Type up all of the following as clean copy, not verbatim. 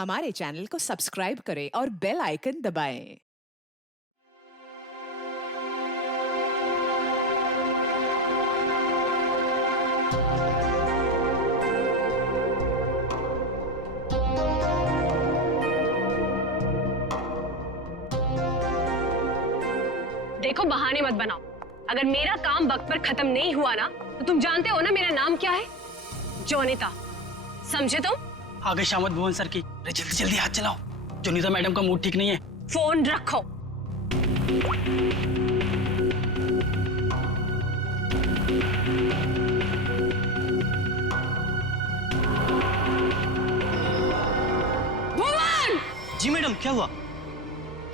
हमारे चैनल को सब्सक्राइब करें और बेल आइकन दबाएं। देखो, बहाने मत बनाओ। अगर मेरा काम वक्त पर खत्म नहीं हुआ ना, तो तुम जानते हो ना मेरा नाम क्या है? जोनिता, समझे तुम? आ गए शामत भुवन सर की। अरे जल्दी जल्दी हाथ चलाओ, जोनिता मैडम का मूड ठीक नहीं है। फोन रखो। भुवन! जी मैडम, क्या हुआ?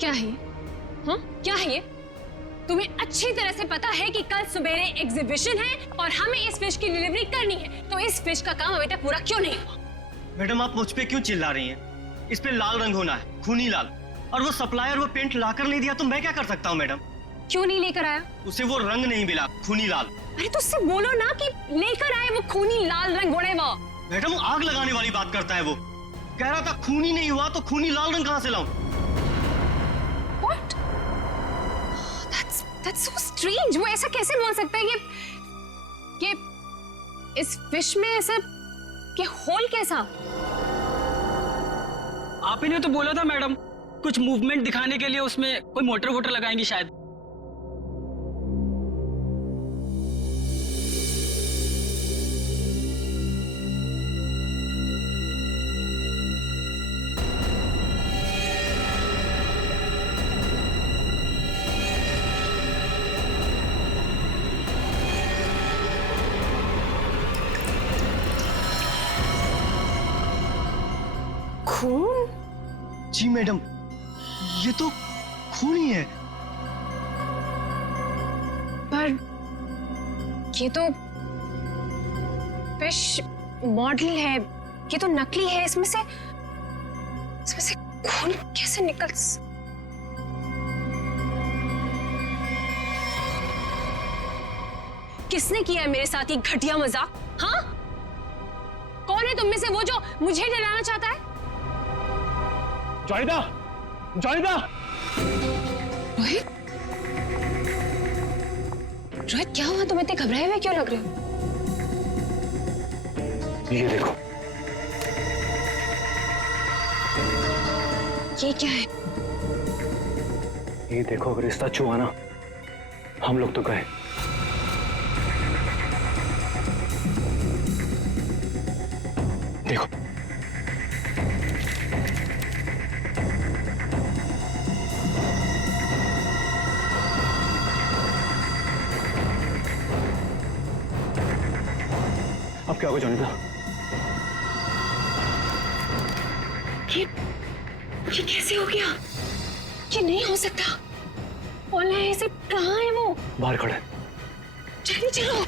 क्या है? हाँ, क्या है ये? तुम्हें अच्छी तरह से पता है कि कल सुबेरे एग्जीबिशन है और हमें इस फिश की डिलीवरी करनी है, तो इस फिश का काम अभी तक पूरा क्यों नहीं हुआ? मैडम, आप मुझ पे क्यों चिल्ला रही हैं? इस पे लाल रंग होना है, खूनी लाल। और वो सप्लायर वो पेंट लाकर नहीं दिया तो मैं क्या कर सकता हूँ मैडम? क्यों नहीं लेकर आया? उसे वो रंग नहीं मिला, खूनी लाल। अरे तो उससे बोलो ना कि लेकर आए वो खूनी लाल रंग घोड़े वो। मैडम, आग लगाने वाली बात करता है वो। कह रहा था खूनी नहीं हुआ तो खूनी लाल रंग कहाँ से लाऊं? What? That's so strange. वो ऐसा कैसे बोल सकता है कि इस फिश में ऐसा कि होल कैसा? आप ही ने तो बोला था मैडम, कुछ मूवमेंट दिखाने के लिए उसमें कोई मोटर वोटर लगाएंगी शायद। खून? जी मैडम, ये तो खून ही है। पर ये तो फिश मॉडल है, ये तो नकली है। इसमें से खून कैसे निकल? किसने किया है मेरे साथ ये घटिया मजाक? हाँ, कौन है तुम में से वो जो मुझे डराना चाहता है? जोनिता! जोनिता! रोहित, रोहित क्या हुआ? तुम इतने घबराए हुए क्यों लग रहे हो? ये देखो। ये क्या है? ये देखो, अगर रिश्ता छुआ ना, हम लोग तो गए। देखो। अब क्या होगा जोनिता? ये कैसे हो गया? ये नहीं हो सकता। ओला ऐसे कहाँ है वो? बाहर खड़े। जल्दी चलो।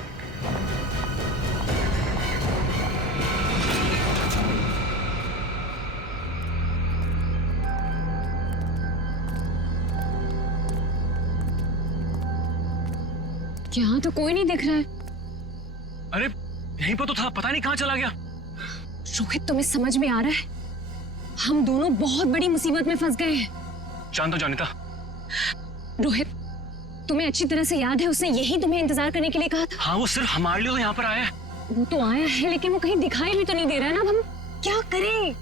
यहाँ तो कोई नहीं दिख रहा है। अरे यहीं पर तो था, पता नहीं कहाँ चला गया। रोहित, तुम्हें समझ में आ रहा है? हम दोनों बहुत बड़ी मुसीबत में फंस गए हैं। शांत हो जोनिता। रोहित, तुम्हें अच्छी तरह से याद है उसने यही तुम्हें इंतजार करने के लिए कहा था? हाँ, वो सिर्फ हमारे लिए तो यहाँ पर आया है। वो तो आया है, लेकिन वो कहीं दिखाई भी तो नहीं दे रहा है ना। अब हम क्या करें?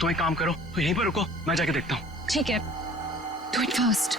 तुम एक काम करो, तो यहीं पर रुको, मैं जाके देखता हूँ। ठीक है, डू इट फास्ट।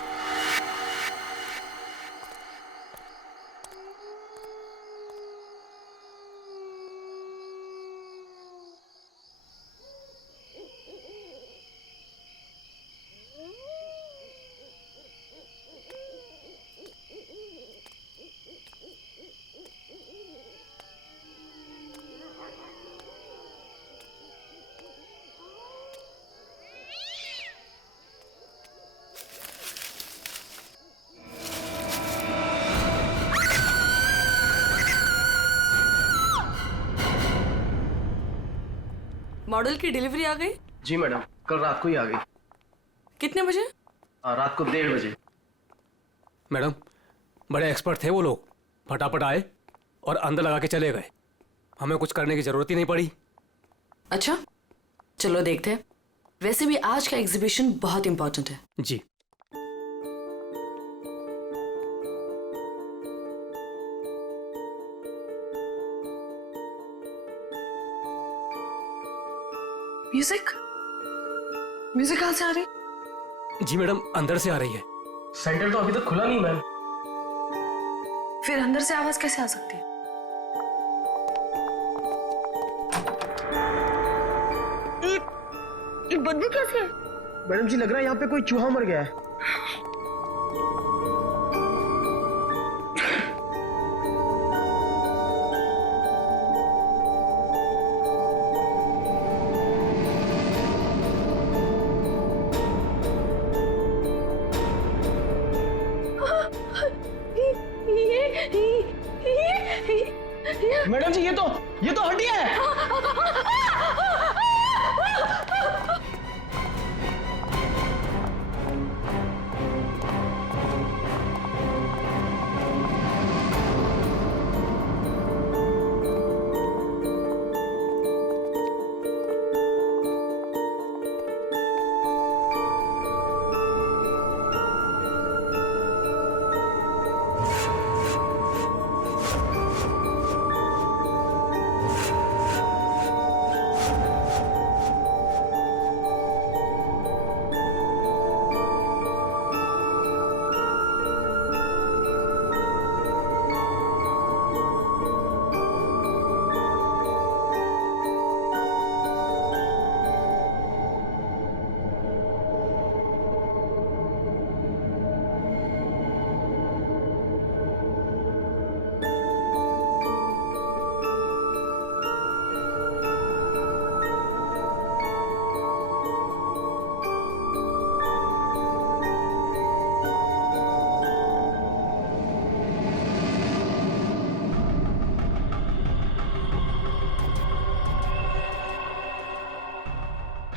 मॉडल की डिलीवरी आ गई? जी मैडम, कल रात को ही आ गई। कितने बजे? रात को 1:30 बजे। मैडम, बड़े एक्सपर्ट थे वो लोग, फटाफट आए और अंदर लगा के चले गए। हमें कुछ करने की जरूरत ही नहीं पड़ी। अच्छा, चलो देखते हैं। वैसे भी आज का एग्जीबिशन बहुत इंपॉर्टेंट है। जी। म्यूजिक म्यूजिक कहाँ से आ रही? जी मैडम, अंदर से आ रही है। सेंटर तो अभी तक खुला नहीं मैम। फिर अंदर से आवाज कैसे आ सकती है? ये बदबू कैसे है? मैडम जी, लग रहा है यहाँ पे कोई चूहा मर गया है। मैडम जी, ये तो हड्डियां है।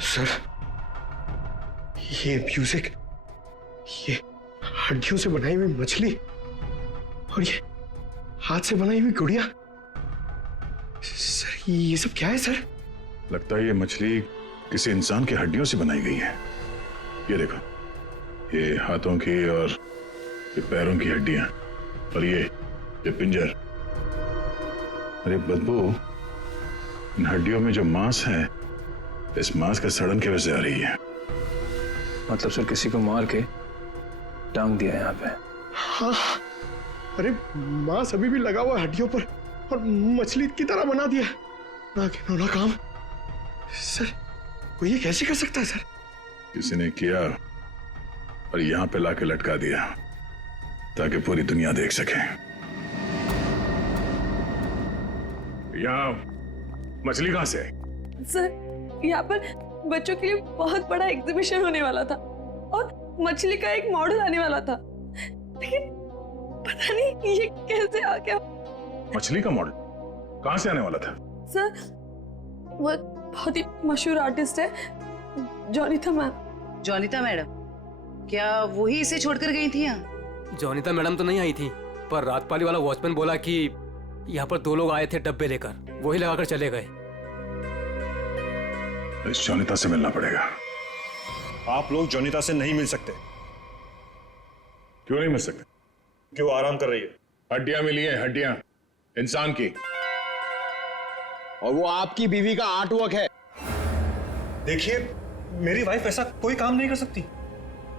सर, ये म्यूजिक, ये हड्डियों से बनाई हुई मछली और ये हाथ से बनाई हुई गुड़िया, सर ये सब क्या है सर? लगता है ये मछली किसी इंसान की हड्डियों से बनाई गई है। ये देखो, ये हाथों की और ये पैरों की हड्डियां और ये पिंजर। अरे बदबू, इन हड्डियों में जो मांस है, इस मांस का सड़न की वजह से आ रही है। मतलब सर किसी को मार के टांग दिया यहाँ पे। हाँ, अरे मांस अभी भी लगा हुआ हड्डियों पर और मछली की तरह बना दिया। ना घिनौना काम सर, कोई ये कैसे कर सकता है सर? किसी ने किया और यहाँ पे लाके लटका दिया ताकि पूरी दुनिया देख सके। यहाँ मछली कहाँ से आई? सर, यहाँ पर बच्चों के लिए बहुत बड़ा एग्जीबिशन होने वाला था और मछली का एक मॉडल आने वाला था, लेकिन पता नहीं ये कैसे आ गया। मछली का मॉडल कहाँ से आने वाला था? सर, वो बहुत ही मशहूर आर्टिस्ट है, जोनिता मैम। जोनिता मैडम, क्या वही इसे छोड़कर गई थी यहाँ? जोनिता मैडम तो नहीं आई थी, पर रात पाली वाला वॉचमैन बोला कि यहाँ पर 2 लोग आए थे डब्बे लेकर, वही लगाकर चले गए। इस जोनिता से मिलना पड़ेगा। आप लोग जोनिता से नहीं मिल सकते। क्यों नहीं मिल सकते? क्यों? आराम कर रही है। हड्डियां मिली हैं, हड्डियां इंसान की, और वो आपकी बीवी का आर्टवर्क है। देखिए, मेरी वाइफ ऐसा कोई काम नहीं कर सकती।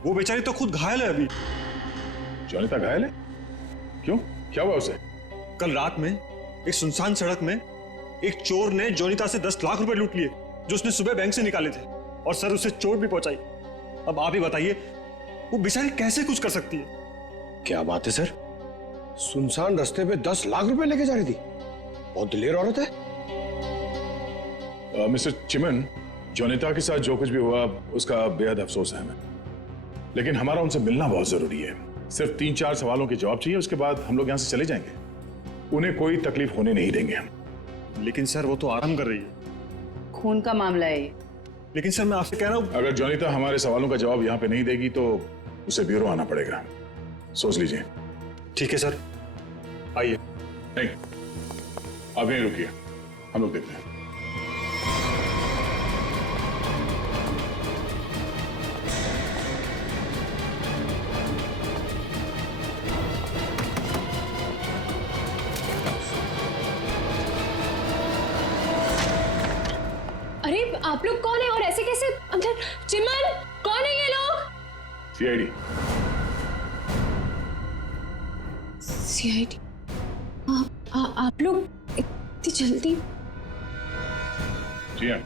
वो बेचारी तो खुद घायल है अभी। जोनिता घायल है? क्यों, क्या हुआ उसे? कल रात में एक सुनसान सड़क में एक चोर ने जोनिता से 10 लाख रुपए लूट लिए जो उसने सुबह बैंक से निकाले थे, और सर उसे चोट भी पहुंचाई। अब आप ही बताइए, वो बेचारी कैसे कुछ कर सकती है? क्या बात है सर, सुनसान रास्ते पे 10 लाख रुपए लेके जा रही थी। बहुत दिलेर औरत है। मिस्टर चिमन, जोनिता के साथ जो कुछ भी हुआ उसका बेहद अफसोस है हमें, लेकिन हमारा उनसे मिलना बहुत जरूरी है। सिर्फ 3-4 सवालों के जवाब चाहिए, उसके बाद हम लोग यहाँ से चले जाएंगे। उन्हें कोई तकलीफ होने नहीं देंगे हम। लेकिन सर, वो तो आराम कर रही है। खून का मामला है। लेकिन सर, मैं आपसे कह रहा हूँ, अगर जोनिता हमारे सवालों का जवाब यहाँ पे नहीं देगी तो उसे ब्यूरो आना पड़ेगा। सोच लीजिए। ठीक है सर, आइए। नहीं, आप यहीं रुकिए, हम लोग देखते हैं। लोग कौन है और ऐसे कैसे अंदर? चिमन, कौन है ये लोग? सीआईडी। सीआईडी? आप लोग इतनी जल्दी? जी हाँ,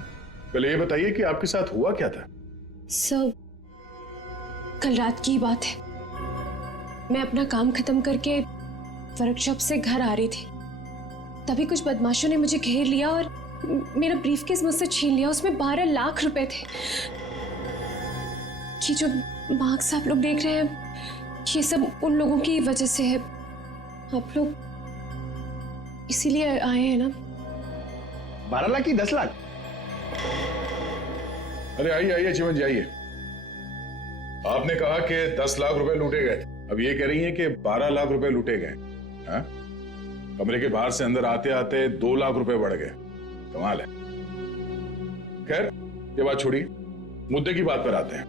पहले ये बताइए कि आपके साथ हुआ क्या था? सब कल रात की बात है। मैं अपना काम खत्म करके वर्कशॉप से घर आ रही थी, तभी कुछ बदमाशों ने मुझे घेर लिया और मेरा ब्रीफकेस मुझसे छीन लिया। उसमें 12 लाख रुपए थे। ये जो मार्क्स आप लोग देख रहे हैं, ये सब उन लोगों की वजह से है। आप लोग इसीलिए आए हैं ना? 12 लाख की 10 लाख? अरे आइए आइए चिमन जी आइए। आपने कहा कि 10 लाख रुपए लूटे गए, अब ये कह रही हैं कि 12 लाख रुपए लूटे गए। हाँ? कमरे के बाहर से अंदर आते आते 2 लाख रुपए बढ़ गए। कमाल है। खैर ये बात छोड़िए, मुद्दे की बात पर आते हैं।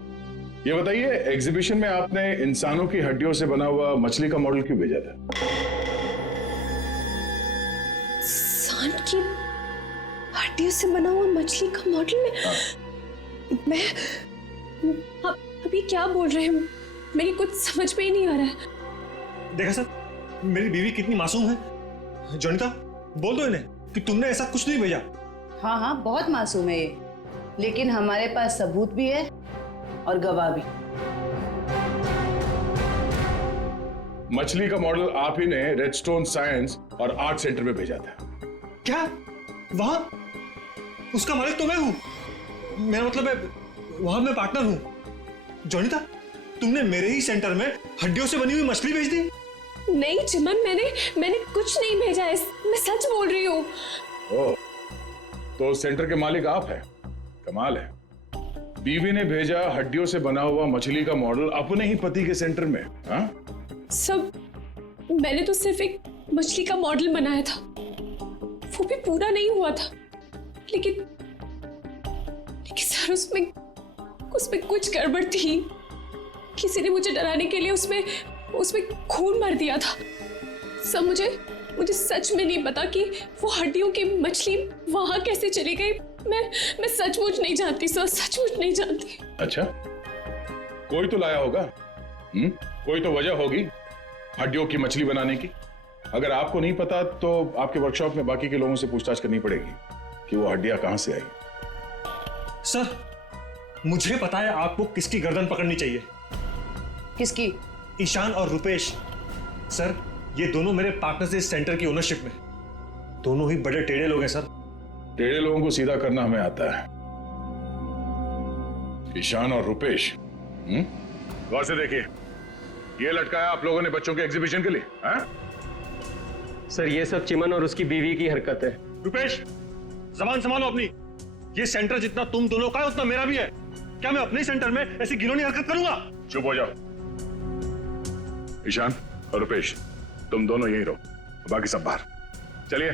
ये बताइए, एग्जीबिशन में आपने इंसानों की हड्डियों से बना हुआ मछली का मॉडल क्यों भेजा था? इंसान की हड्डियों से बना हुआ मछली का मॉडल में? मैं अब ये क्या बोल रहे हैं? मेरी कुछ समझ में ही नहीं आ रहा है। देखा सर, मेरी बीवी कितनी मासूम है। जोनिता, बोल दो इन्हें कि तुमने ऐसा कुछ नहीं भेजा। हाँ हाँ, बहुत मासूम है ये, लेकिन हमारे पास सबूत भी है और गवाह भी। मछली का मॉडल आप ही ने रेडस्टोन साइंस और आर्ट सेंटर में भेजा था। क्या? वहां उसका मालिक तो मैं हूं। मेरा मतलब है वहां मैं पार्टनर हूं। जोनिता, तुमने मेरे ही सेंटर में हड्डियों से बनी हुई मछली भेज दी? नहीं चिमन, मैंने कुछ नहीं भेजा है, मैं सच बोल रही हूँ। ओह, तो सेंटर के मालिक आप हैं। कमाल है। बीवी ने भेजा हड्डियों से बना हुआ मछली का मॉडल अपने ही पति के सेंटर में। हाँ? सब मैंने तो सिर्फ एक मछली का मॉडल बनाया था, वो भी पूरा नहीं हुआ था। लेकिन सर उसमें कुछ गड़बड़ थी। किसी ने मुझे डराने के लिए उसमें खून भर दिया था। सब मुझे सच में नहीं पता कि वो हड्डियों की मछली वहां कैसे चली गई। मैं सचमुच नहीं जानती सर, सचमुच नहीं जानती। अच्छा, कोई तो लाया होगा। कोई तो वजह होगी हड्डियों की मछली बनाने की। अगर आपको नहीं पता तो आपके वर्कशॉप में बाकी के लोगों से पूछताछ करनी पड़ेगी कि वो हड्डियां कहां से आई। सर, मुझे पता है आपको किसकी गर्दन पकड़नी चाहिए। किसकी? ईशान और रुपेश। सर, ये दोनों मेरे पार्टनर्स इस सेंटर की ओनरशिप में। दोनों ही बड़े टेढ़े लोग हैं सर। टेढ़े लोगों को सीधा करना हमें आता है। ईशान और रुपेश, गौर से देखिए, ये लटकाया आप लोगों ने बच्चों के एग्जीबिशन के लिए। हाँ? सर, ये सब चिमन और उसकी बीवी की हरकत है। रुपेश, जबान संभालो अपनी। ये सेंटर जितना तुम दोनों का है उतना मेरा भी है। क्या मैं अपने सेंटर में ऐसी घिनौनी हरकत करूंगा? चुप हो जाओ। ईशान और रुपेश, तुम दोनों यहीं रहो, बाकी सब बाहर। चलिए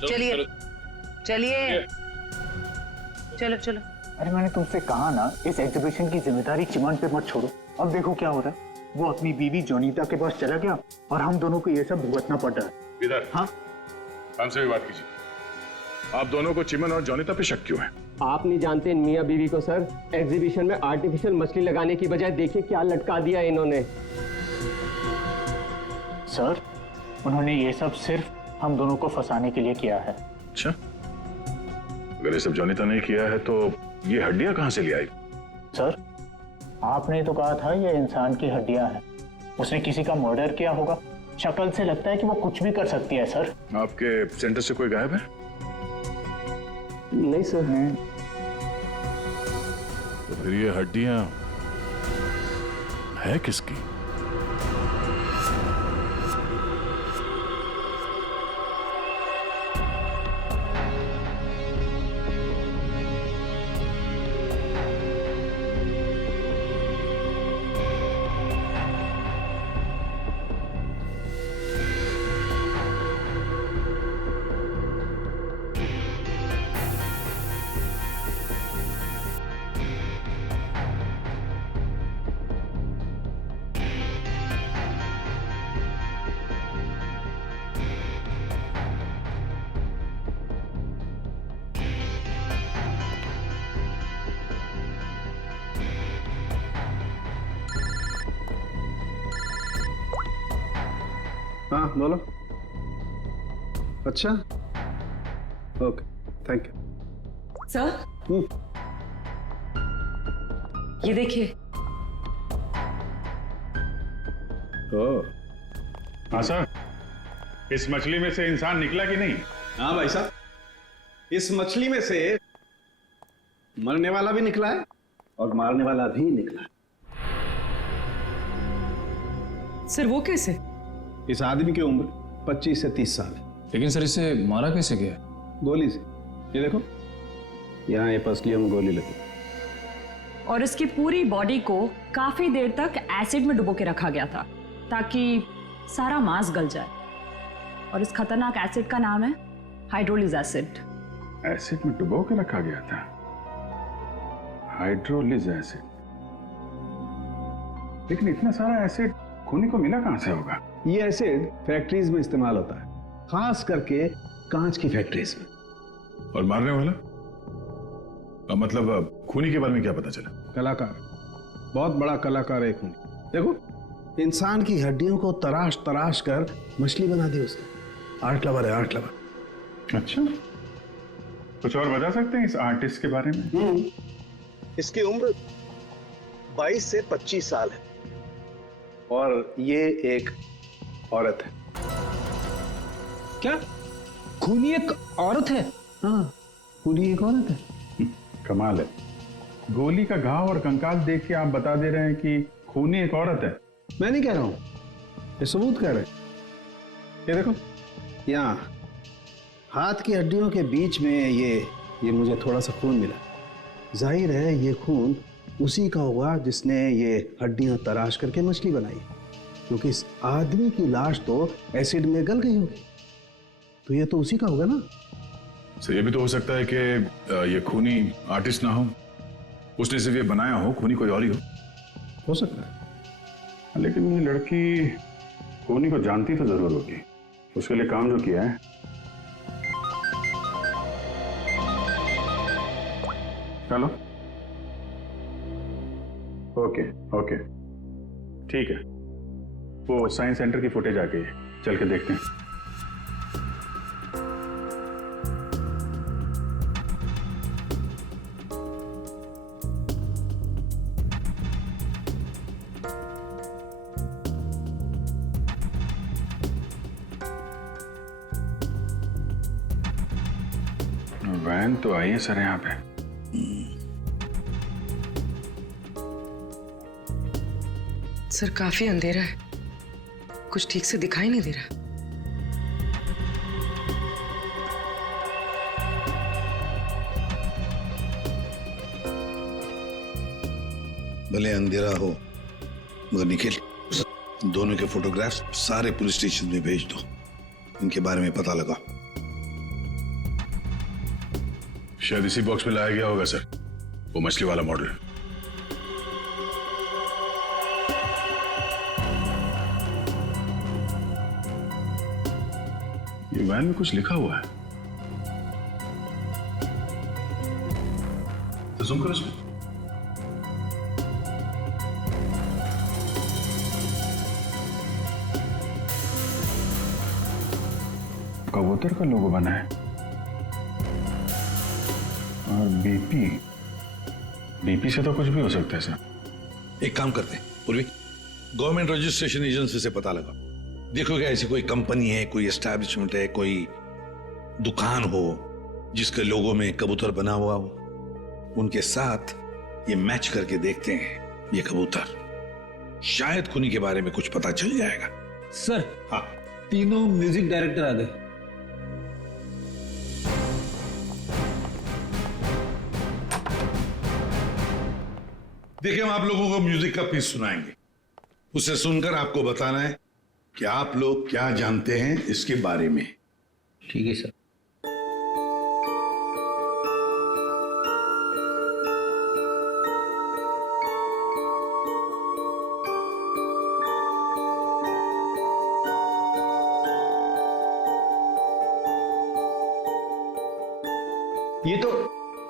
चलिए चलिए, चलो चलो। अरे मैंने तुमसे कहा ना, इस एग्जीबिशन की जिम्मेदारी चिमन पे मत छोड़ो। अब देखो क्या हो रहा है। वो अपनी बीवी जोनीता के पास चला गया और हम दोनों को ये सब भुगतना पड़ रहा है। इधर। हाँ, हमसे भी बात कीजिए। आप दोनों को चिमन और जोनीता पे शक क्यों है? आप नहीं जानते मियाँ बीवी को सर। एग्जीबिशन में आर्टिफिशियल मछली लगाने की बजाय देखिए क्या लटका दिया इन्होंने। सर, उन्होंने ये सब सिर्फ हम दोनों को फंसाने के लिए किया है। अच्छा, अगर ये सब जोनीता ने किया है तो ये हड्डियां कहां से ले आई? सर, आपने तो कहा था ये इंसान की हड्डियां हैं। उसने किसी का मर्डर किया होगा। शक्ल से लगता है कि वो कुछ भी कर सकती है। सर, आपके सेंटर से कोई गायब है? नहीं सर। तो फिर ये हड्डियां है किसकी? हाँ बोलो। अच्छा, ओके, थैंक यू। सर, ये देखिए। हाँ सर, इस मछली में से इंसान निकला कि नहीं? हाँ भाई साहब, इस मछली में से मरने वाला भी निकला है और मारने वाला भी निकला है। सर वो कैसे? इस आदमी की उम्र 25 से 30 साल है। लेकिन सर इसे मारा कैसे गया? गोली से। ये देखो, यहाँ ये पसलियों में गोली लगी। और इसकी पूरी बॉडी को काफी देर तक एसिड में डुबो के रखा गया था ताकि सारा मांस गल जाए। और इस खतरनाक एसिड का नाम है हाइड्रोलिज एसिड। एसिड में डुबो के रखा गया था? हाइड्रोलिज एसिड। लेकिन इतना सारा एसिड खूनी को मिला कहां से होगा? ये एसिड फैक्ट्रीज में इस्तेमाल होता है, खास करके कांच की फैक्ट्रीज में। और मारने वाला? मतलब खूनी के बारे में क्या पता चला? कलाकार, बहुत बड़ा कलाकार है खूनी। देखो, इंसान की हड्डियों को तराश तराश कर मछली बना दी उसने। आर्ट लवर है, आर्ट लवर। अच्छा, कुछ और बता सकते हैं इस आर्टिस्ट के बारे में? इसकी उम्र 22 से 25 साल है और ये एक औरत है। क्या खूनी एक औरत है? हाँ, खूनी एक औरत है। कमाल है, गोली का घाव और कंकाल देख के आप बता दे रहे हैं कि खूनी एक औरत है। मैं नहीं कह रहा हूं, ये सबूत कह रहे हैं। ये देखो, यहाँ हाथ की हड्डियों के बीच में ये मुझे थोड़ा सा खून मिला। जाहिर है ये खून उसी का होगा जिसने ये हड्डियां तराश करके मछली बनाई, क्योंकि इस आदमी की लाश तो एसिड में गल गई होगी, तो ये तो उसी का होगा ना। सर, ये भी तो हो सकता है कि ये खूनी आर्टिस्ट ना हो, उसने सिर्फ ये बनाया हो, खूनी कोई और ही हो सकता है। लेकिन ये लड़की खूनी को जानती तो जरूर होगी, उसके लिए काम जो किया है। चलो, ओके ओके, ठीक है, वो साइंस सेंटर की फुटेज आ गई है, चल के देखते हैं। वैन तो आई है सर यहाँ पे। सर काफी अंधेरा है, कुछ ठीक से दिखाई नहीं दे रहा। भले अंधेरा हो मगर निखिल, दोनों के फोटोग्राफ्स सारे पुलिस स्टेशन में भेज दो, इनके बारे में पता लगा। शायद इसी बॉक्स में लाया गया होगा सर, वो मछली वाला मॉडल। ये वैन में कुछ लिखा हुआ है, तो जूम करो इसमें। कबूतर का लोगो बना है और बीपी से तो कुछ भी हो सकता है सर। एक काम करते हैं पूर्वी, गवर्नमेंट रजिस्ट्रेशन एजेंसी से पता लगा, देखो क्या ऐसी कोई कंपनी है, कोई एस्टैब्लिशमेंट है, कोई दुकान हो जिसके लोगो में कबूतर बना हुआ हो, उनके साथ ये मैच करके देखते हैं ये कबूतर, शायद खूनी के बारे में कुछ पता चल जाएगा। सर, हाँ, तीनों म्यूजिक डायरेक्टर आ गए। देखिए, हम आप लोगों को म्यूजिक का पीस सुनाएंगे, उसे सुनकर आपको बताना है कि आप लोग क्या जानते हैं इसके बारे में। ठीक है सर।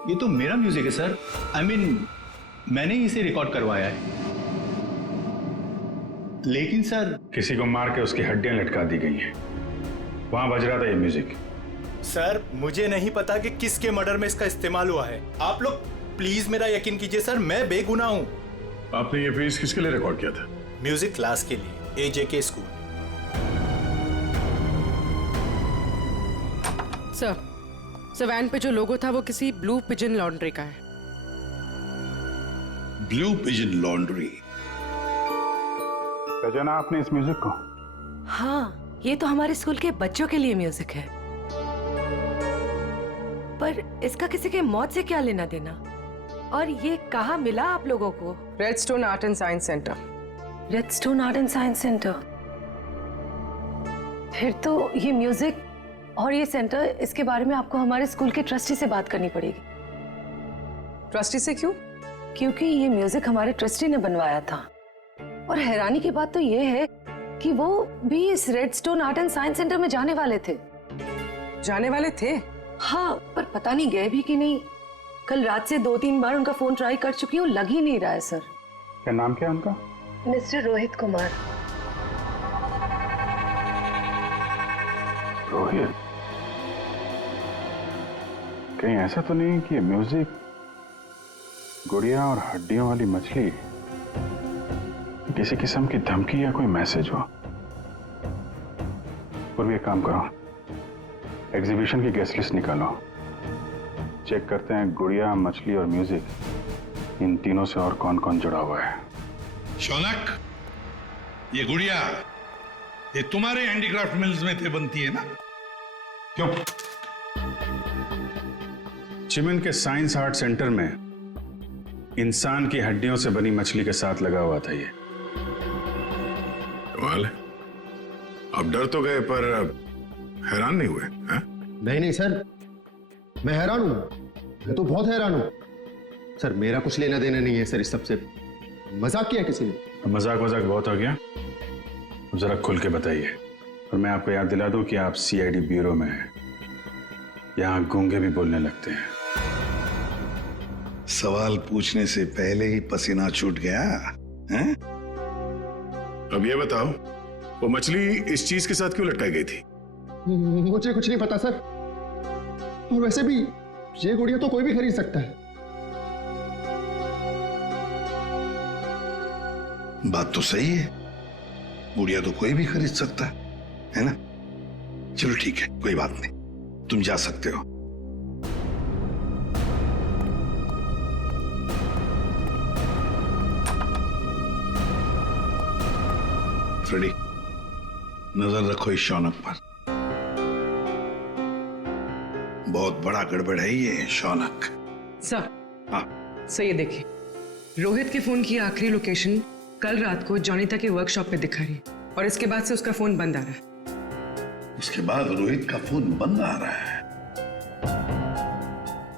ये तो मेरा म्यूजिक है सर। I mean, मैंने ही इसे रिकॉर्ड करवाया है। लेकिन सर, किसी को मार के उसकी हड्डियां लटका दी गई हैं। वहां बज रहा था ये म्यूजिक। सर मुझे नहीं पता कि किसके मर्डर में इसका इस्तेमाल हुआ है। आप लोग प्लीज मेरा यकीन कीजिए सर, मैं बेगुनाह हूँ। आपने ये पीस किसके लिए रिकॉर्ड किया था? म्यूजिक क्लास के लिए, AJK स्कूल। सर वैन पे जो लोगो था वो किसी ब्लू पिजन लॉन्ड्री का है। Blue pigeon laundry? पहचाना आपने इस म्यूजिक को? हाँ, ये तो हमारे स्कूल के बच्चों के लिए म्यूजिक है। पर इसका किसी के मौत से क्या लेना देना? और ये कहाँ मिला आप लोगों को? Redstone art and science centre. Redstone art and science centre? फिर तो ये म्यूजिक और ये सेंटर, इसके बारे में आपको हमारे स्कूल के ट्रस्टी से बात करनी पड़ेगी। ट्रस्टी से क्यों? क्योंकि ये म्यूजिक हमारे ट्रस्टी ने बनवाया था। और हैरानी की बात तो ये है कि वो भी इस redstone art and science centre में जाने वाले थे। जाने वाले थे? हाँ, पर पता नहीं गए भी कि नहीं। कल रात से 2-3 बार उनका फोन ट्राई कर चुकी हूँ, लग ही नहीं रहा है सर। क्या नाम क्या है उनका? मिस्टर रोहित कुमार। रोहित? कहीं ऐसा तो नहीं कि म्यूजिक गुड़िया और हड्डियों वाली मछली किसी किस्म की धमकी या कोई मैसेज हो? और भी एक काम करो, एग्जीबिशन की गेस्ट लिस्ट निकालो, चेक करते हैं गुड़िया, मछली और म्यूजिक, इन तीनों से और कौन कौन जुड़ा हुआ है। शौनक, ये गुड़िया ये तुम्हारे हैंडीक्राफ्ट मिल्स में थे बनती है ना? क्यों? चिमन के साइंस आर्ट सेंटर में इंसान की हड्डियों से बनी मछली के साथ लगा हुआ था ये। कमाल है, अब डर तो गए पर हैरान नहीं हुए? नहीं सर, मैं हैरान हूं, मैं तो बहुत हैरान हूं सर। मेरा कुछ लेना देना नहीं है सर इस सबसे। मजाक किया किसी ने। मजाक बहुत हो गया, अब जरा खुल के बताइए। और मैं आपको याद दिला दूं कि आप CID ब्यूरो में हैं, यहां गूंगे भी बोलने लगते हैं। सवाल पूछने से पहले ही पसीना छूट गया हैं? अब ये बताओ, वो मछली इस चीज के साथ क्यों लटकाई गई थी? मुझे कुछ नहीं पता सर, और वैसे भी ये गुड़िया तो कोई भी खरीद सकता है। बात तो सही है, गुड़िया तो कोई भी खरीद सकता है ना? चलो ठीक है, कोई बात नहीं, तुम जा सकते हो। फ्रेडी, नजर रखो इस शौनक पर, बहुत बड़ा गड़बड़ है ये शौनक। सर, हाँ सर ये देखिए, रोहित के फोन की आखिरी लोकेशन कल रात को जोनीता के वर्कशॉप पे दिखा रही है, और इसके बाद से उसका फोन बंद आ रहा है। उसके बाद रोहित का फोन बंद आ रहा है?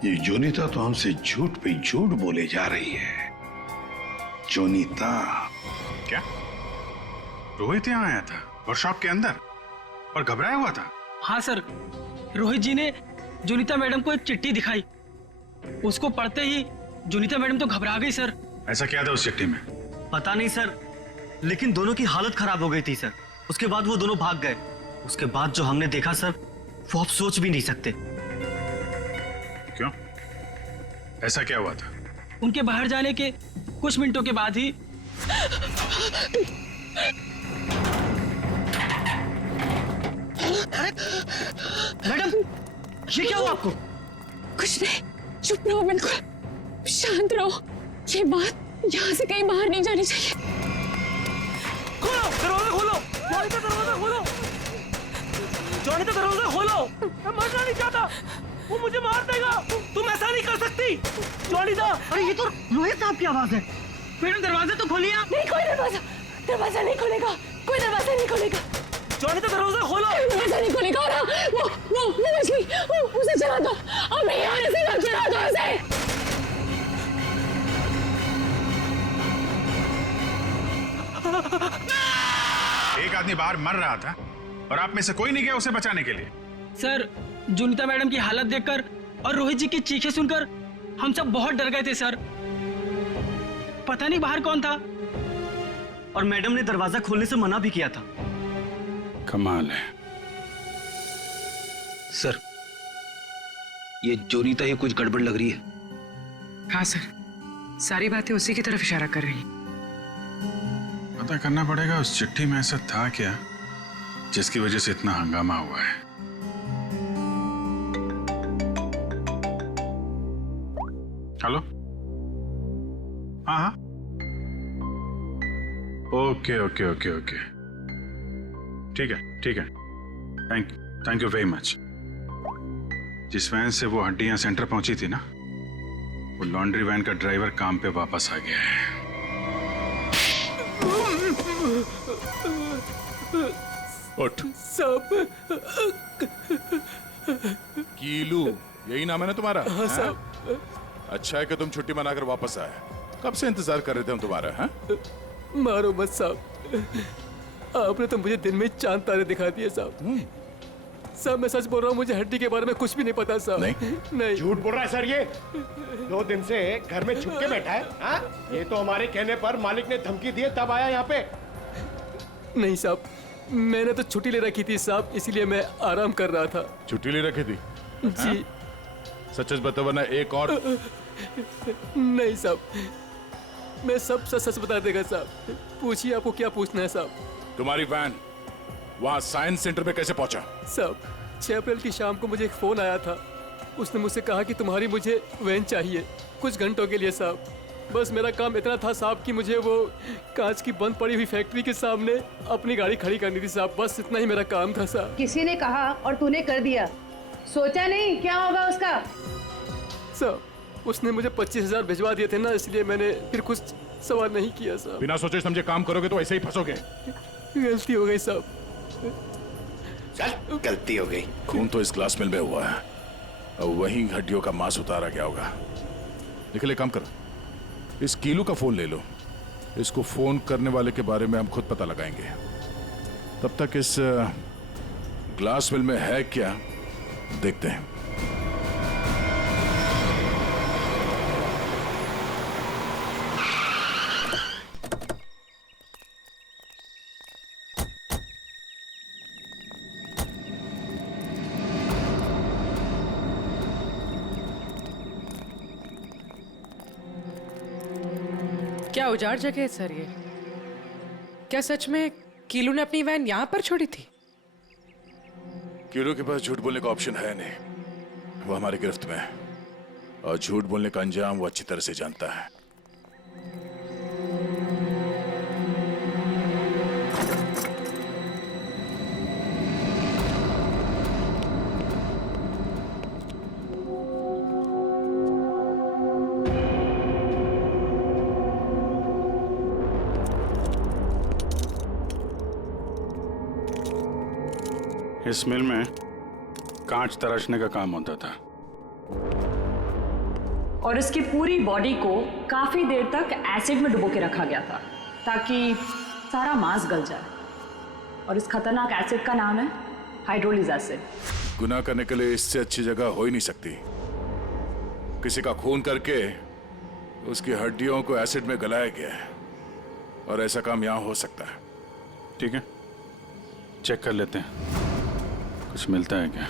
ये जोनीता तो हमसे झूठ पे झूठ बोले जा रही है। जोनीता? क्या रोहित यहाँ आया था वर्कशॉप के अंदर और घबराया हुआ था? हाँ सर, रोहित जी ने जोनीता मैडम को एक चिट्ठी दिखाई, उसको पढ़ते ही जोनीता मैडम तो घबरा गई सर। ऐसा क्या था उस चिट्ठी में? पता नहीं सर, लेकिन दोनों की हालत खराब हो गई थी सर। उसके बाद वो दोनों भाग गए। उसके बाद जो हमने देखा सर, वो आप सोच भी नहीं सकते। क्यों? ऐसा क्या हुआ था? उनके बाहर जाने के कुछ मिनटों के बाद ही मैडम, ये क्या हुआ आपको? कुछ नहीं, चुप रहो, बिल्कुल शांत रहो। ये बात यहाँ से कहीं बाहर नहीं जानी चाहिए। खोलो दरवाजा, खोलो जोनीता, दरवाजा खोलो जोनीता, दरवाजा खोलो। मैं मरना नहीं चाहता, वो मुझे मार देगा। तुम ऐसा नहीं कर सकती जोनीता। अरे ये तो रोहित साहब की आवाज है। मैडम दरवाजा तो खोलिए। नहीं, कोई दरवाजा नहीं खुलेगा, कोई दरवाजा नहीं खुलेगा। जोनीता दरवाजा खोलो। दरवाजा नहीं खुलेगा। वो मछली, उसे चला दो, अब नहीं आने से चला दो उसे। एक आदमी बाहर मर रहा था और आप में से कोई नहीं गया उसे बचाने के लिए? सर, जोनीता मैडम की हालत देखकर और रोहित जी की चीखें सुनकर हम सब बहुत डर गए थे सर। पता नहीं बाहर कौन था और मैडम ने दरवाजा खोलने से मना भी किया था। कमाल है सर, ये जोनीता ही कुछ गड़बड़ लग रही है। हाँ सर, सारी बातें उसी की तरफ इशारा कर रही हैं। पता करना पड़ेगा उस चिट्ठी में ऐसा था क्या जिसकी वजह से इतना हंगामा हुआ है। हेलो, हाँ हाँ, ओके ओके ओके ओके, ठीक है, थैंक यू वेरी मच। जिस वैन से वो हड्डियां सेंटर पहुंची थी ना, वो लॉन्ड्री वैन का ड्राइवर काम पे वापस आ गया है। उठ। साहब, कीलू, यही नाम है ना तुम्हारा? हाँ हैं? साहब। अच्छा है कि तुम छुट्टी मनाकर वापस आए। कब से इंतजार कर रहे थे हम तुम्हारा। हैं? मारो मत साहब, आपने तो मुझे दिन में चांद तारे दिखा दिए साहब। साहब मैं सच बोल रहा हूँ, मुझे हड्डी के बारे में कुछ भी नहीं पता साहब। नहीं झूठ बोल रहा है सर ये। 2 दिन से घर में छुप के बैठा है। हाँ? ये तो हमारे कहने पर मालिक ने धमकी दी तब आया यहाँ पे। नहीं साहब, मैंने तो छुट्टी ले रखी थी साहब, इसीलिए मैं आराम कर रहा था। छुट्टी ले रखी थी? जी। सच बता वरना एक और। नहीं साहब, मैं सब सच बता देगा साहब। पूछिए, आपको क्या पूछना है साहब। तुम्हारी वैन वहाँ साइंस सेंटर में कैसे पहुंचा? साहब 6 अप्रैल की शाम को मुझे एक फोन आया था। उसने मुझसे कहा कि तुम्हारी मुझे वैन चाहिए कुछ घंटों के लिए साहब। बस मेरा काम इतना था साहब कि मुझे वो कांच की बंद पड़ी हुई फैक्ट्री के सामने अपनी गाड़ी खड़ी करनी थी साहब। बस इतना ही मेरा काम था साहब। किसी ने कहा और तूने कर दिया, सोचा नहीं क्या होगा उसका? साहब उसने मुझे 25,000 भिजवा दिए थे ना, इसलिए मैंने फिर कुछ सवाल नहीं किया साहब। बिना सोचे समझे काम करोगे तो ऐसे ही फंसोगे। गलती हो गई साहब। चल, गलती हो गई। खून तो इस ग्लास मिल में हुआ है, अब वहीं हड्डियों का मांस उतारा गया होगा। निकले, काम करो, इस कीलू का फोन ले लो। इसको फोन करने वाले के बारे में हम खुद पता लगाएंगे। तब तक इस ग्लास मिल में है क्या देखते हैं। क्या उजाड़ जगह है सर ये? क्या सच में कीलू ने अपनी वैन यहाँ पर छोड़ी थी? कीलू के पास झूठ बोलने का ऑप्शन है नहीं, वो हमारी गिरफ्त में है और झूठ बोलने का अंजाम वो अच्छी तरह से जानता है। इस मिल में कांच तराशने का काम होता था और इसकी पूरी बॉडी को काफी देर तक एसिड में डुबो के रखा गया था ताकि सारा मांस गल जाए। और इस खतरनाक एसिड का नाम है हाइड्रोलिक एसिड। गुनाह करने के लिए इससे अच्छी जगह हो ही नहीं सकती। किसी का खून करके उसकी हड्डियों को एसिड में गलाया गया है और ऐसा काम यहां हो सकता है। ठीक है, चेक कर लेते हैं कुछ मिलता है क्या।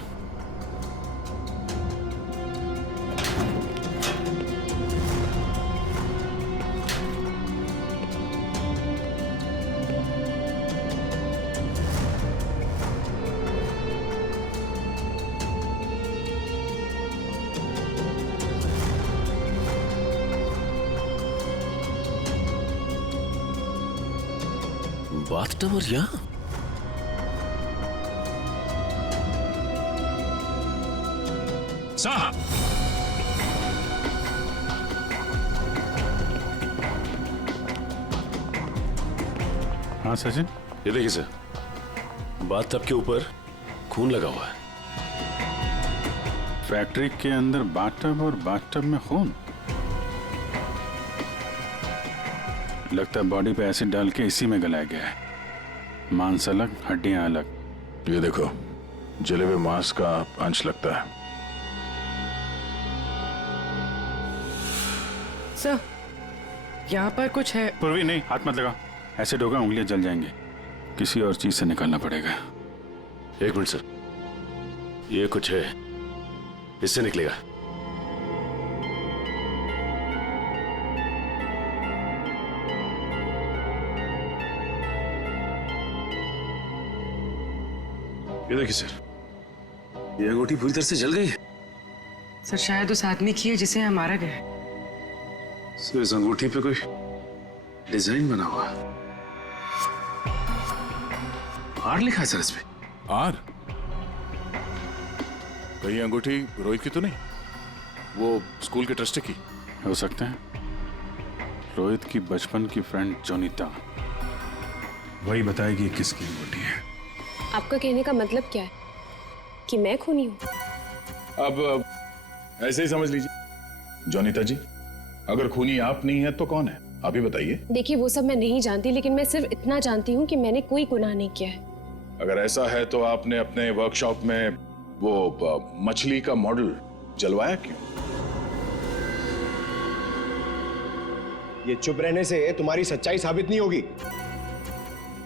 बाथटब और यहाँ साहब, हाँ सचिन, ये देखिए सर, बाथटब के ऊपर खून लगा हुआ है। फैक्ट्री के अंदर बाथटब और बाथटब में खून। लगता है बॉडी पे एसिड डाल के इसी में गलाया गया है। मांस अलग, हड्डियां अलग। ये देखो, जले हुए मांस का अंश लगता है। सर, यहाँ पर कुछ है। पूर्वी नहीं, हाथ मत लगा। एसिड होगा, उंगलियां जल जाएंगी। किसी और चीज से निकालना पड़ेगा। एक मिनट सर, ये कुछ है, इससे निकलेगा। ये देखिए सर, ये अंगूठी पूरी तरह से जल गई है। सर शायद उस आदमी की है जिसे यहाँ मारा गया है। सर इस अंगूठी पे कोई डिजाइन बना हुआ है। आर लिखा है सर इस पे। आर? कहीं अंगूठी रोहित की तो नहीं? वो स्कूल के ट्रस्टी की हो सकते हैं। रोहित की बचपन की फ्रेंड जोनीता, वही बताएगी किसकी अंगूठी है। आपका कहने का मतलब क्या है कि मैं खूनी हूँ? अब ऐसे ही समझ लीजिए। जोनीता जी, अगर खूनी आप नहीं है तो कौन है, आप ही बताइए। देखिए वो सब मैं नहीं जानती, लेकिन मैं सिर्फ इतना जानती हूँ कि मैंने कोई गुनाह नहीं किया है। अगर ऐसा है तो आपने अपने वर्कशॉप में वो मछली का मॉडल जलवाया क्यों? ये चुप रहने से तुम्हारी सच्चाई साबित नहीं होगी।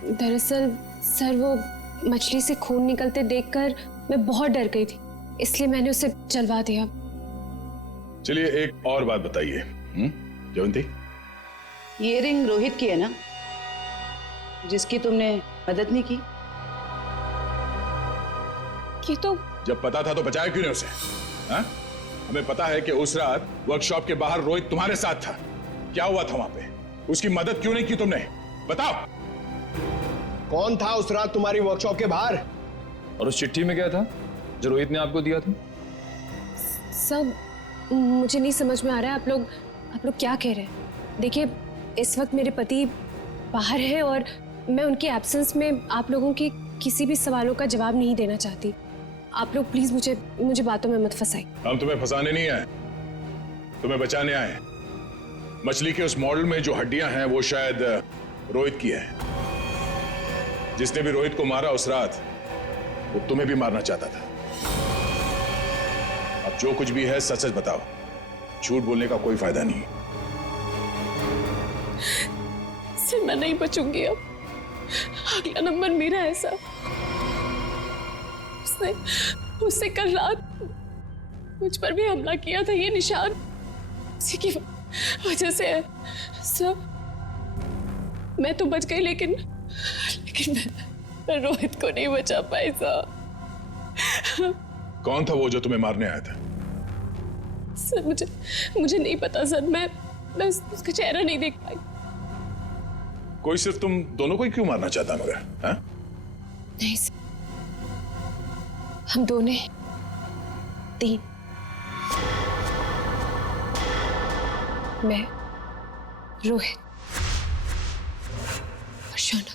दरअसल सर, वो मछली से खून निकलते देखकर मैं बहुत डर गई थी, इसलिए मैंने उसे जलवा दिया। चलिए एक और बात बताइए जयंती, ये रिंग रोहित की है ना, जिसकी तुमने मदद नहीं की? ये तो जब पता था तो बचाया क्यों नहीं उसे? हाँ? हमें पता है कि उस रात वर्कशॉप के बाहर रोहित तुम्हारे साथ था। क्या हुआ था वहां पे? उसकी मदद क्यों नहीं की तुमने? बताओ। कौन था उस रात तुम्हारी वर्कशॉप के बाहर? और उस चिट्ठी में क्या था जो रोहित ने आपको दिया था? सब मुझे नहीं समझ में आ रहा है। आप लोग क्या कह रहे हैं? देखिए, इस वक्त मेरे पति बाहर है और मैं उनके एब्सेंस में आप लोगों के किसी भी सवालों का जवाब नहीं देना चाहती। आप लोग प्लीज मुझे बातों में मत फंसाइए। हम तुम्हें फंसाने नहीं आए, तुम्हें बचाने आए। मछली के उस मॉडल में जो हड्डियां हैं वो शायद रोहित की है। जिसने भी रोहित को मारा उस रात, वो तुम्हें भी मारना चाहता था। अब जो कुछ भी है सच सच बताओ, झूठ बोलने का कोई फायदा नहीं। सर मैं नहीं बचूंगी अब। अगला नंबर मेरा है सर। उसने कल रात मुझ पर भी हमला किया था। ये निशान उसी की वजह से है सर। मैं तो बच गई, लेकिन मैं रोहित को नहीं बचा पाई सर। कौन था वो जो तुम्हें मारने आया था? सर मुझे नहीं पता सर। मैं उसका चेहरा नहीं देख पाई। कोई सिर्फ तुम दोनों को ही क्यों मारना चाहता मगर? हाँ? नहीं सर, हम दोनों 3। मैं, रोहित और शौनक।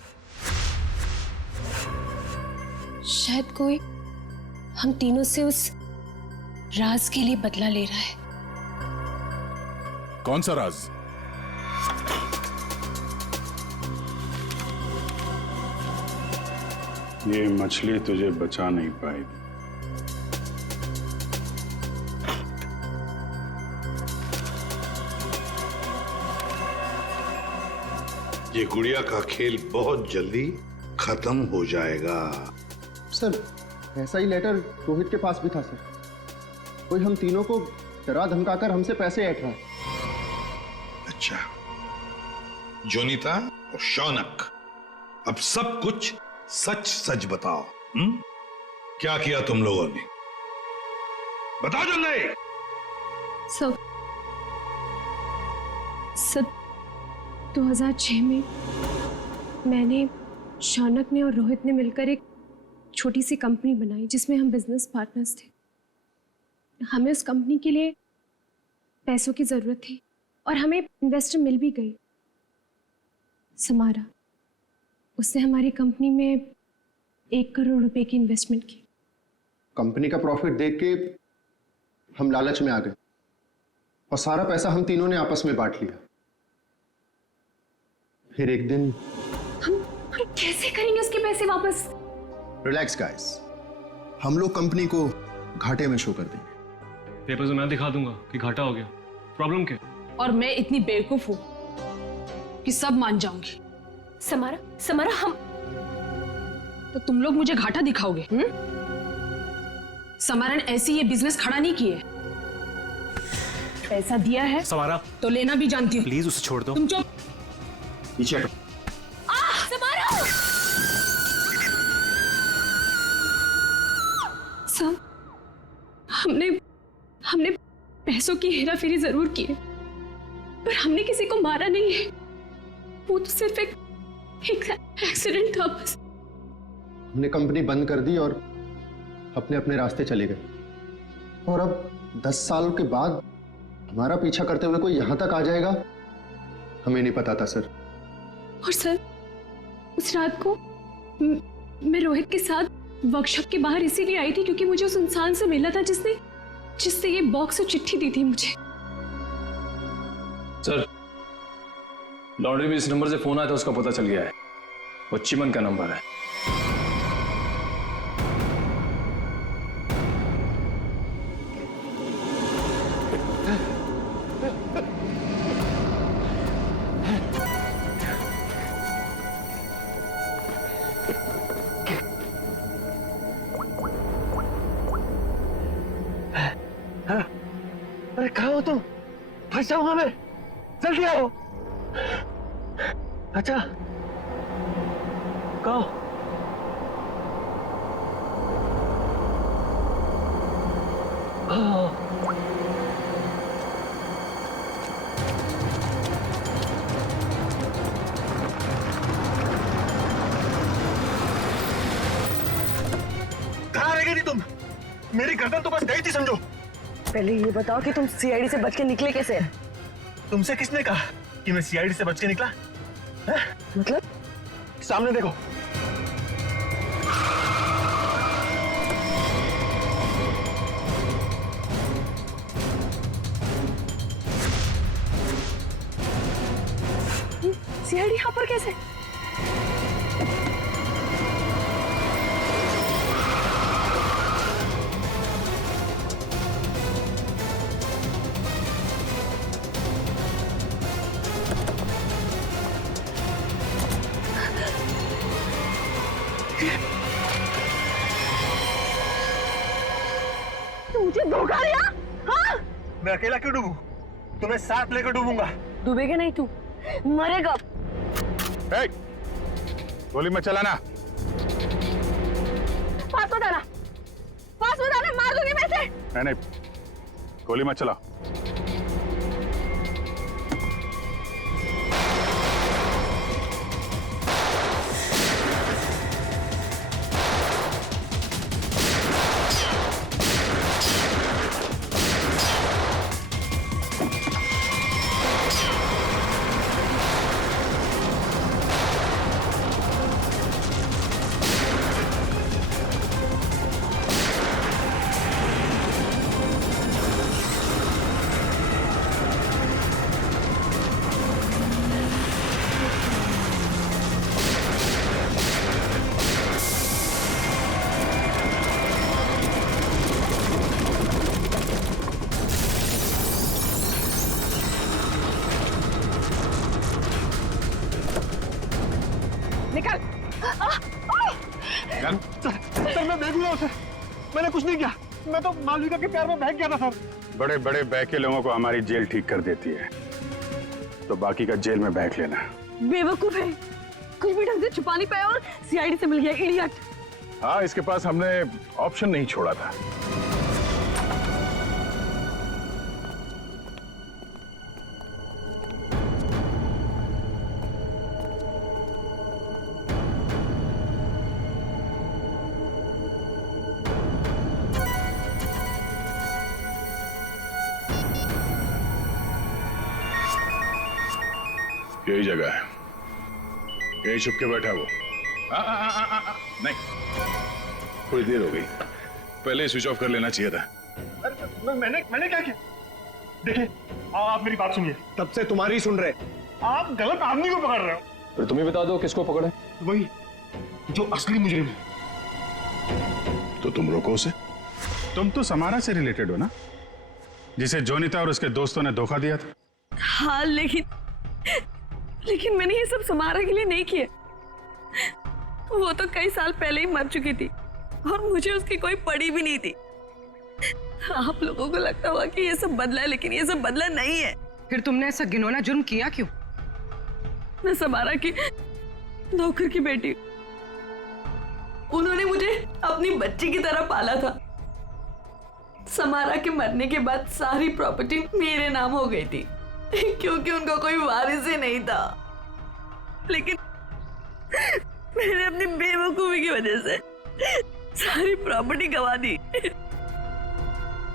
शायद कोई हम तीनों से उस राज के लिए बदला ले रहा है। कौन सा राज? ये मछली तुझे बचा नहीं पाएगी। ये गुड़िया का खेल बहुत जल्दी खत्म हो जाएगा। सर ऐसा ही लेटर रोहित के पास भी था सर। कोई हम तीनों को डरा धमकाकर हमसे पैसे ऐंठ रहा है। अच्छा, जोनीता और शौनक, अब सब कुछ सच सच बताओ। क्या किया तुम लोगों ने? बताओ जल्दी। सब 2006 में मैंने, शौनक ने और रोहित ने मिलकर एक छोटी सी कंपनी बनाई जिसमें हम बिजनेस पार्टनर्स थे। हमें उस कंपनी के लिए पैसों की जरूरत थी और हमें इन्वेस्टर मिल भी गई, समारा। उसने हमारी कंपनी में 1 करोड़ रुपए की इन्वेस्टमेंट की। कंपनी का प्रॉफिट देख के हम लालच में आ गए और सारा पैसा हम तीनों ने आपस में बांट लिया। फिर एक दिन हम कैसे करेंगे उसके पैसे वापस? रिलैक्स गाइस, हम लोग कंपनी को घाटे में शो कर देंगे। पेपर्स में मैं दिखा दूंगा कि घाटा हो गया। प्रॉब्लम क्या? और मैं इतनी बेवकूफ हूं कि सब मान जाऊंगी। समारा, समारा, हम तो तुम लोग मुझे घाटा दिखाओगे? समारा ने ऐसे ये बिजनेस खड़ा नहीं किए। पैसा दिया है समारा, तो लेना भी जानती हूँ। प्लीज उसे छोड़ दो। तुम चुप। पीछे हटो। समारा! सम, हमने पैसों की हेराफेरी जरूर की है, पर हमने किसी को मारा नहीं है। वो तो सिर्फ एक एक्सीडेंट था बस। हमने कंपनी बंद कर दी और अपने अपने रास्ते चले गए। और अब 10 साल के बाद हमारा पीछा करते हुए कोई यहां तक आ जाएगा, हमें नहीं पता था सर। और सर, उस रात को मैं रोहित के साथ वर्कशॉप के बाहर इसीलिए आई थी क्योंकि मुझे उस इंसान से मिला था जिससे ये बॉक्स और चिट्ठी दी थी मुझे। सर, लॉन्ड्री में इस नंबर से फोन आया था, उसका पता चल गया है। वो चिमन का नंबर है। अरे कहाँ हो तुम? फंस जाऊंगा मैं, जल्दी आओ। अच्छा, कहो। कहाँ रह गई थी तुम? मेरी गर्दन तो बस गई थी समझो। पहले ये बताओ कि तुम सीआईडी से बच के निकले कैसे? तुमसे किसने कहा कि मैं सीआईडी से बच के निकला? मतलब? सामने देखो। सीआईडी यहाँ पर कैसे? मुझे धोखा दिया? हाँ? मैं अकेला क्यों डूबूं? तुम्हें साथ लेकर डूबूंगा। डूबेगा नहीं तू, मरेगा। गोली मत चलाना। पास मत आना, मार दूंगी मैं इसे। नहीं, गोली मत चला। निकल। सर मैं बेगुनाह हूं सर, मैंने कुछ नहीं किया। मैं तो मालविका के प्यार में बहक गया था सर। बड़े बड़े बहके लोगों को हमारी जेल ठीक कर देती है, तो बाकी का जेल में बहक लेना। बेवकूफ है, कुछ भी ढंग से छुपा नहीं पाया और सीआईडी से मिल गया, इडियट। हाँ, इसके पास हमने ऑप्शन नहीं छोड़ा था। यही जगह है, यही छुप के बैठा वो। नहीं, थोड़ी देर हो गई, पहले ही स्विच ऑफ कर लेना चाहिए था। मैंने क्या किया? देखिए, आप मेरी बात सुनिए। तब से तुम्हारी सुन रहे, आप गलत आदमी को पकड़ रहे हो। फिर तुम ही बता दो किसको पकड़े? वही जो असली मुजरिम है। तो तुम रोको उसे। तुम तो समारा से रिलेटेड हो ना, जिसे जोनीता और उसके दोस्तों ने धोखा दिया था। हाँ, लेकिन मैंने ये सब समारा के लिए नहीं किए। वो तो कई साल पहले ही मर चुकी थी और मुझे उसकी कोई पड़ी भी नहीं थी। आप लोगों को लगता होगा कि ये सब बदला है, लेकिन ये सब बदला नहीं है। फिर तुमने ऐसा घिनौना जुर्म किया क्यों? मैं समारा की नौकर की बेटी, उन्होंने मुझे अपनी बच्ची की तरह पाला था। समारा के मरने के बाद सारी प्रॉपर्टी मेरे नाम हो गई थी क्योंकि उनका कोई वारिस ही नहीं था। लेकिन मैंने अपनी बेवकूफी की वजह से सारी प्रॉपर्टी गंवा दी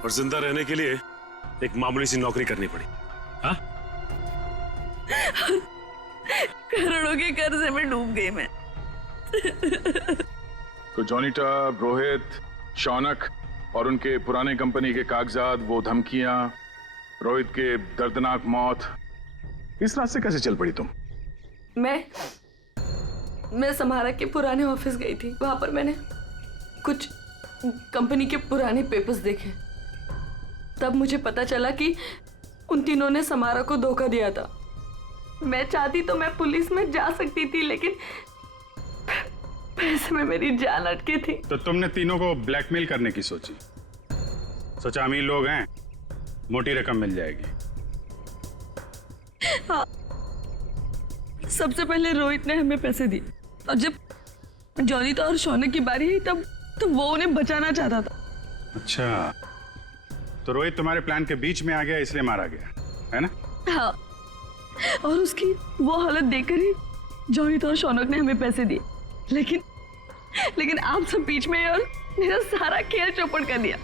और जिंदा रहने के लिए एक मामूली सी नौकरी करनी पड़ी। हाँ? करोड़ों के कर्जे में डूब गई मैं। तो जोनीता, रोहित, शौनक और उनके पुराने कंपनी के कागजात, वो धमकियां, रोहित के दर्दनाक मौत, इस रास्ते कैसे चल पड़ी तुम? मैं समारा के पुराने ऑफिस गई थी। वहां पर मैंने कुछ कंपनी के पुराने पेपर्स देखे। तब मुझे पता चला कि उन तीनों ने समारा को धोखा दिया था। मैं चाहती तो मैं पुलिस में जा सकती थी, लेकिन पैसे में मेरी जान अटकी थी। तो तुमने तीनों को ब्लैकमेल करने की सोची? सोचा अमीर लोग हैं, मोटी रकम मिल जाएगी। हाँ, सबसे पहले रोहित ने हमें पैसे दिए और जब जोनीता और शौनक की बारी आई तब वो उन्हें बचाना चाहता था। अच्छा, तो रोहित तुम्हारे प्लान के बीच में आ गया, इसलिए मारा गया, है ना? हाँ, और उसकी वो हालत देखकर ही जोनीता और शौनक ने हमें पैसे दिए। लेकिन आप सब बीच में और मेरा सारा खेल चौपट कर दिया।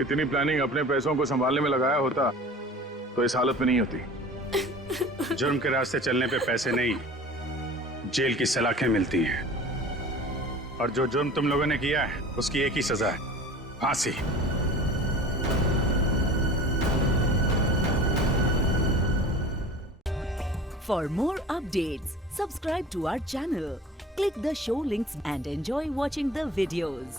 इतनी प्लानिंग अपने पैसों को संभालने में लगाया होता तो इस हालत में नहीं होती। जुर्म के रास्ते चलने पे पैसे नहीं, जेल की सलाखें मिलती हैं। और जो जुर्म तुम लोगों ने किया है उसकी एक ही सजा है, फांसी। For more updates, subscribe to our channel, click the show links and enjoy watching the videos.